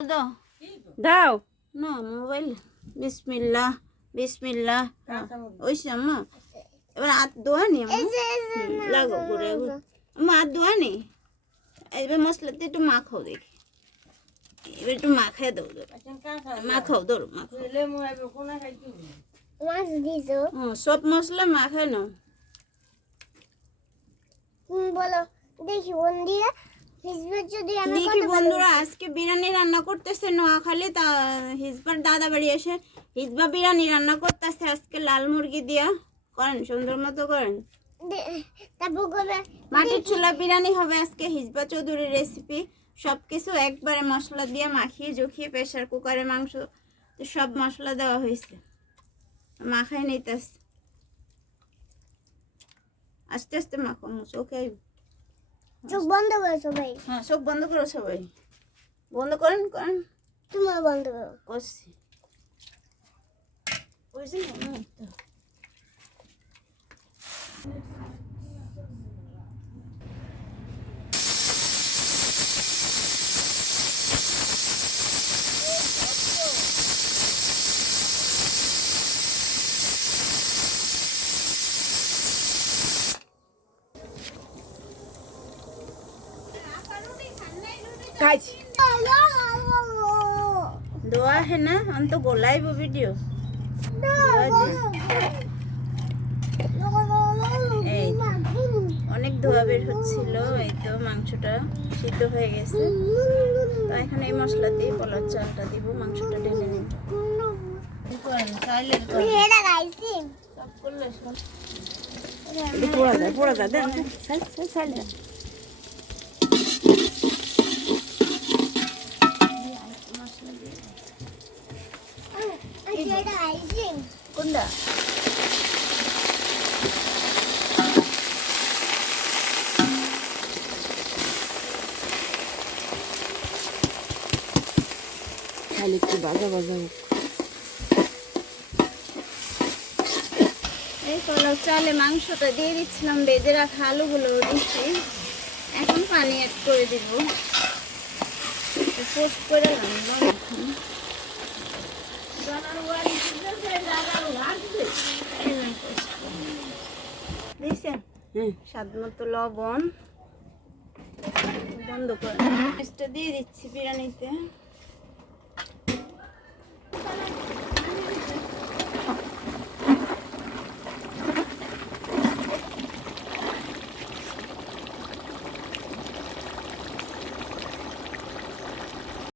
দাও দাও না মোবাইল বিসমিল্লাহ বিসমিল্লাহ ওইসে আম্মা এবার হাত ধোয়া নি লাগো ঘুরে আম্মা হাত ধোয়া নি এবার মশলাতে একটু মাখাও দেখি এবার একটু মাখায় দাও মাখাও ধরো মাখাও সব মশলা মাখায় নাও বলো দেখি বন্ধুরা দেখি বন্ধুরা আজকে বিরিয়ানি রান্না করতেছে নোয়াখালী তা হিজবার দাদা বাড়ি এসে হিজবা বিরিয়ানি রান্না করতেছে আজকে লাল মুরগি দিয়া করেন সুন্দর মতো করেন মাটির চুলা বিরিয়ানি হবে আজকে হিজবা চৌধুরীর রেসিপি সবকিছু একবারে মশলা দিয়ে মাখিয়ে জুখিয়ে প্রেসার কুকারে মাংস সব মশলা দেওয়া হয়েছে মাখাই নিতেছে আস্তে আস্তে মাখো চোখে চোখ বন্ধ করো সবাই হ্যাঁ চোখ বন্ধ করো সবাই বন্ধ করেন করেন তোমার বন্ধ করো করছি দোয়া है ना हम तो गोलाई वो वीडियो এই অনেক ধোয়া বের হচ্ছিল এই তো মাংসটা সিদ্ধ হয়ে গেছে তো এখন এই মশলা দিয়ে পোলাও চালটা দিব মাংসটা ঢেলে নিব সব করলে সব পোড়া যায় দেন সাইড দেন কোনটা খালি একটু বাজা বাজা এই পোলাও চালে মাংসটা দিয়ে দিচ্ছিলাম বেজে রাখা আলুগুলো দিচ্ছি এখন পানি অ্যাড করে দিব পোস্ট করে দিয়েছেন স্বাদ মতো লবণ বন্ধ করে দিয়ে দিচ্ছি বিরিয়ানিতে